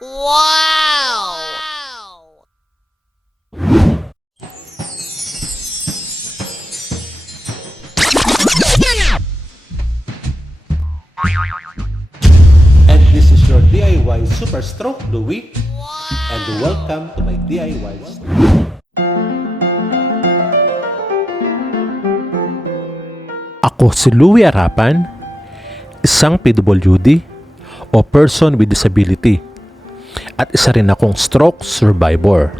Wow! And this is your DIY Super Stroke Louie, and welcome to my DIY store. Ako si Louie Arapan, isang PWD o person with disability, at isa rin akong stroke survivor.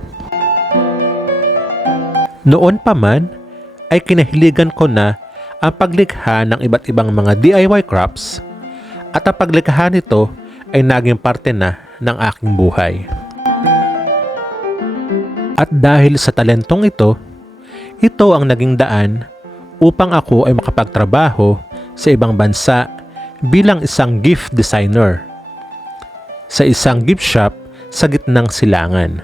Noon pa man ay kinahiligan ko na ang paglikha ng iba't ibang mga DIY crafts, at ang paglikha nito ay naging parte na ng aking buhay. At dahil sa talentong ito ang naging daan upang ako ay makapagtrabaho sa ibang bansa bilang isang gift designer sa isang gift shop sa gitnang silangan.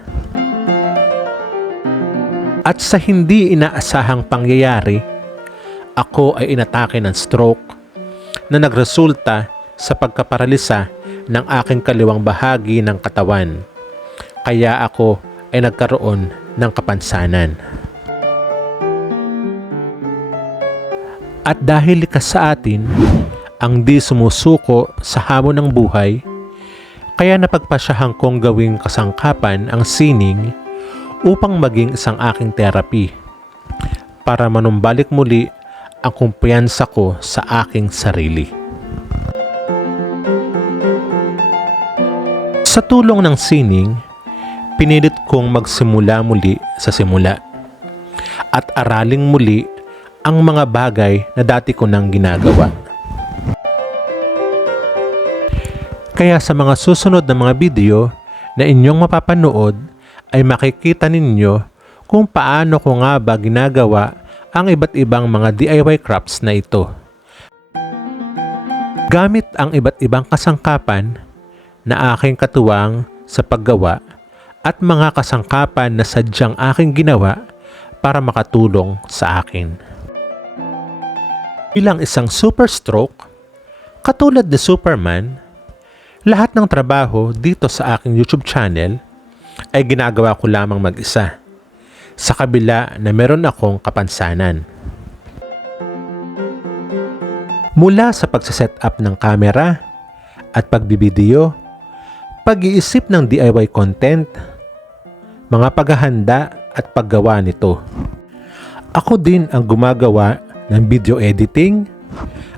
At sa hindi inaasahang pangyayari, ako ay inatake ng stroke na nagresulta sa pagkaparalisa ng aking kaliwang bahagi ng katawan. Kaya ako ay nagkaroon ng kapansanan. At dahil likas sa atin ang di sumusuko sa hamon ng buhay, kaya napagpasyahan kong gawing kasangkapan ang sining upang maging isang aking therapy para manumbalik muli ang kumpiyansa ko sa aking sarili. Sa tulong ng sining, pinilit kong magsimula muli sa simula at araling muli ang mga bagay na dati ko nang ginagawa. Kaya sa mga susunod na mga video na inyong mapapanood ay makikita ninyo kung paano ko nga ba ginagawa ang iba't ibang mga DIY crafts na ito. Gamit ang iba't ibang kasangkapan na aking katuwang sa paggawa at mga kasangkapan na sadyang aking ginawa para makatulong sa akin. Bilang isang super stroke, katulad ni Superman, lahat ng trabaho dito sa aking YouTube channel ay ginagawa ko lamang mag-isa, sa kabila na meron akong kapansanan. Mula sa pagsaset up ng camera at pagbibideo, pag-iisip ng DIY content, mga paghahanda at paggawa nito. Ako din ang gumagawa ng video editing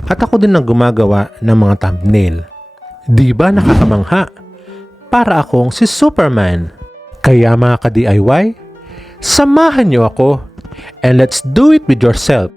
at ako din ang gumagawa ng mga thumbnail. Di ba nakakamangha? Para akong si Superman. Kaya mga ka-DIY, samahan niyo ako and let's do it with yourself.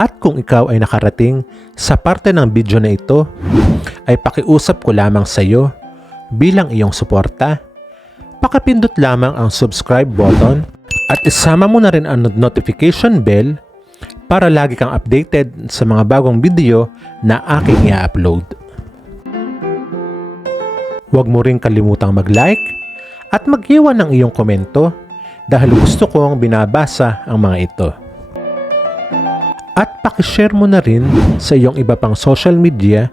At kung ikaw ay nakarating sa parte ng video na ito, ay pakiusap ko lamang sa iyo bilang iyong suporta. Pakipindot lamang ang subscribe button at isama mo na rin ang notification bell para lagi kang updated sa mga bagong video na aking i-upload. Huwag mo rin kalimutang mag-like at mag-iwan ng iyong komento dahil gusto kong binabasa ang mga ito. At pakishare mo na rin sa iyong iba pang social media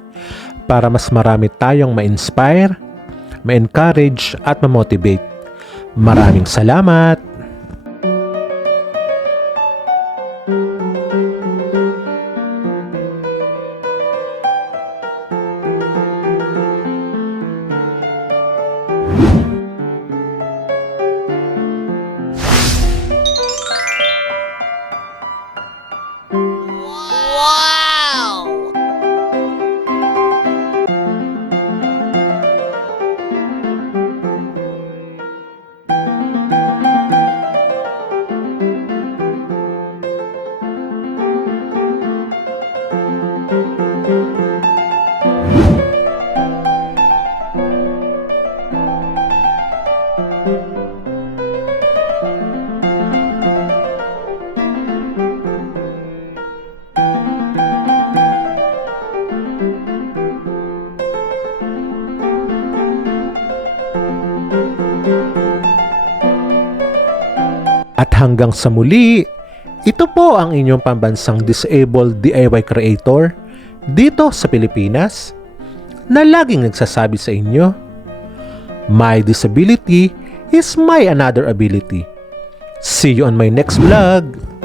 para mas marami tayong ma-inspire, ma-encourage at ma-motivate. Maraming salamat! Wow! At hanggang sa muli, ito po ang inyong pambansang disabled DIY creator dito sa Pilipinas na laging nagsasabi sa inyo, my disability is my another ability. See you on my next vlog!